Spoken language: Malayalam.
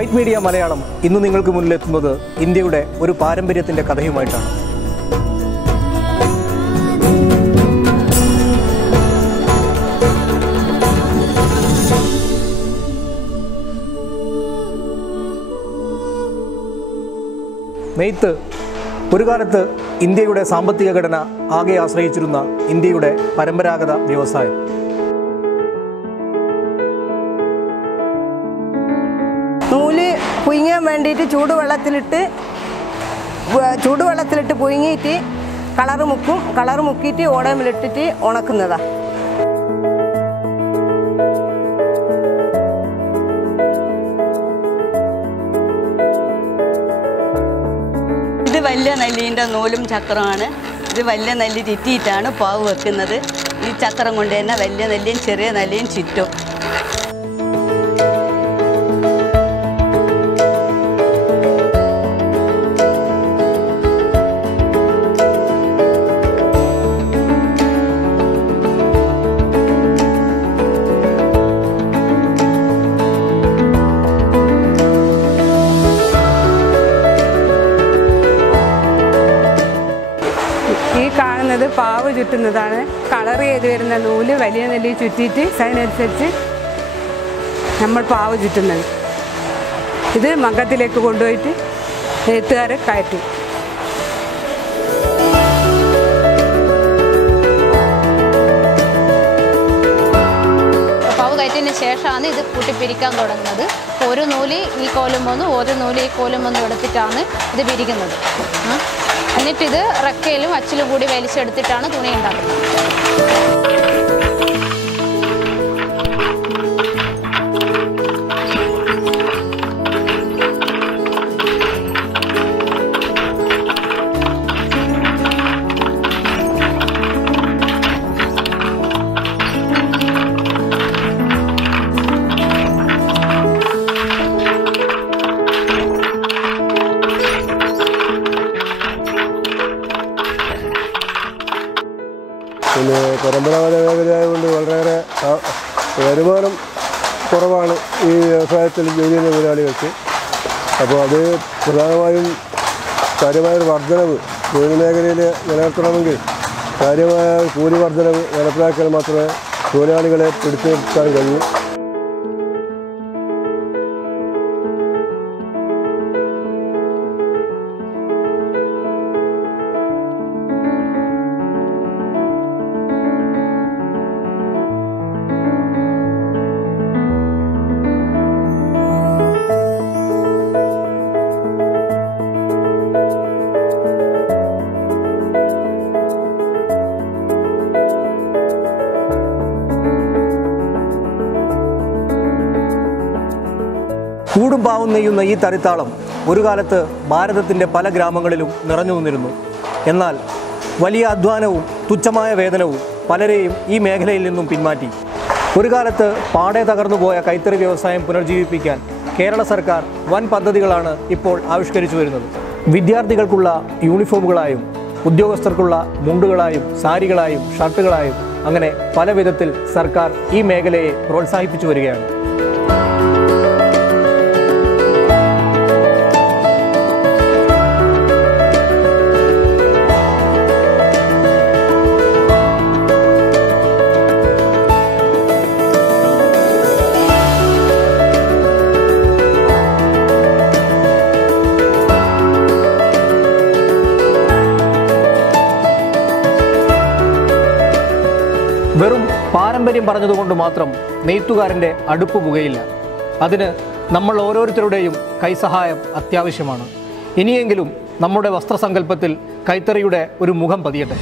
വൈറ്റ് മീഡിയ മലയാളം ഇന്ന് നിങ്ങൾക്ക് മുന്നിലെത്തുന്നത് ഇന്ത്യയുടെ ഒരു പാരമ്പര്യത്തിൻ്റെ കഥയുമായിട്ടാണ്. നെയ്ത്ത് ഒരു കാലത്ത് ഇന്ത്യയുടെ സാമ്പത്തിക ഘടന ആകെ ആശ്രയിച്ചിരുന്ന ഇന്ത്യയുടെ പരമ്പരാഗത വ്യവസായം. നൂല് പുഴുങ്ങാൻ വേണ്ടിയിട്ട് ചൂടുവെള്ളത്തിലിട്ട് പുഴുങ്ങിയിട്ട് കളറ് മുക്കിയിട്ട് ഓടമിലിട്ടിട്ട് ഉണക്കുന്നതാണ്. ഇത് വലിയ നെല്ലിൻ്റെ നൂലും ചക്രമാണ്. ഇത് വലിയ നെല്ലി ചുറ്റിയിട്ടാണ് പാവ് വെക്കുന്നത്. ഈ ചക്രം കൊണ്ട് തന്നെ വലിയ നെല്ലിയും ചെറിയ നെല്ലിയും ചുറ്റും. ഈ കാണുന്നത് പാവ് ചുറ്റുന്നതാണ്. കളർ ചെയ്ത് വരുന്ന നൂല് വലിയ നെല്ലി ചുറ്റിയിട്ട് അതിനനുസരിച്ച് നമ്മൾ പാവ് ചുറ്റുന്നത്. ഇത് മകത്തിലേക്ക് കൊണ്ടുപോയിട്ട് നെയ്ത്തുകാർ കയറ്റും. പാവ് കയറ്റിന് ശേഷമാണ് ഇത് കൂട്ടിപ്പിരിക്കാൻ തുടങ്ങുന്നത്. ഒരു നൂല് ഈ കോലും വന്നു, ഒരു നൂല് ഈ കോലും വന്നു എടുത്തിട്ടാണ് ഇത് പിരിക്കുന്നത്. എന്നിട്ടിത് റക്കയിലും അച്ചിലും കൂടി വലിച്ചെടുത്തിട്ടാണ് തുണി ഉണ്ടാക്കുന്നത്. പിന്നെ പരമ്പരാഗത മേഖലയായതുകൊണ്ട് വളരെയേറെ വരുമാനം കുറവാണ് ഈ വ്യവസായത്തിൽ ജോലി ചെയ്യുന്ന തൊഴിലാളികൾക്ക്. അപ്പോൾ അത് പ്രധാനമായും കാര്യമായൊരു വർധനവ് തൊഴിൽ മേഖലയിൽ നിലനിർത്തണമെങ്കിൽ കാര്യമായ കൂലി വർധനവ് നടപ്പിലാക്കിയാൽ മാത്രമേ തൊഴിലാളികളെ പിടിച്ചു നിർത്താൻ കഴിയൂ. കൂടും പാവും നെയ്യുന്ന ഈ തരിത്താളം ഒരു കാലത്ത് ഭാരതത്തിൻ്റെ പല ഗ്രാമങ്ങളിലും നിറഞ്ഞു നിന്നിരുന്നു. എന്നാൽ വലിയ അധ്വാനവും തുച്ഛമായ വേതനവും പലരെയും ഈ മേഖലയിൽ നിന്നും പിന്മാറ്റി. ഒരു കാലത്ത് പാടെ തകർന്നുപോയ കൈത്തറി വ്യവസായം പുനർജീവിപ്പിക്കാൻ കേരള സർക്കാർ വൻ പദ്ധതികളാണ് ഇപ്പോൾ ആവിഷ്കരിച്ചു വരുന്നത്. വിദ്യാർത്ഥികൾക്കുള്ള യൂണിഫോമുകളായും ഉദ്യോഗസ്ഥർക്കുള്ള മുണ്ടുകളായും സാരികളായും ഷർട്ടുകളായും അങ്ങനെ പല വിധത്തിൽ സർക്കാർ ഈ മേഖലയെ പ്രോത്സാഹിപ്പിച്ചു വരികയാണ്. വെറും പാരമ്പര്യം പറഞ്ഞതുകൊണ്ട് മാത്രം നെയ്ത്തുകാരൻ്റെ അടുപ്പ് പുകയില്ല. അതിന് നമ്മൾ ഓരോരുത്തരുടെയും കൈസഹായം അത്യാവശ്യമാണ്. ഇനിയെങ്കിലും നമ്മുടെ വസ്ത്രസങ്കല്പത്തിൽ കൈത്തറിയുടെ ഒരു മുഖം പതിയട്ടെ.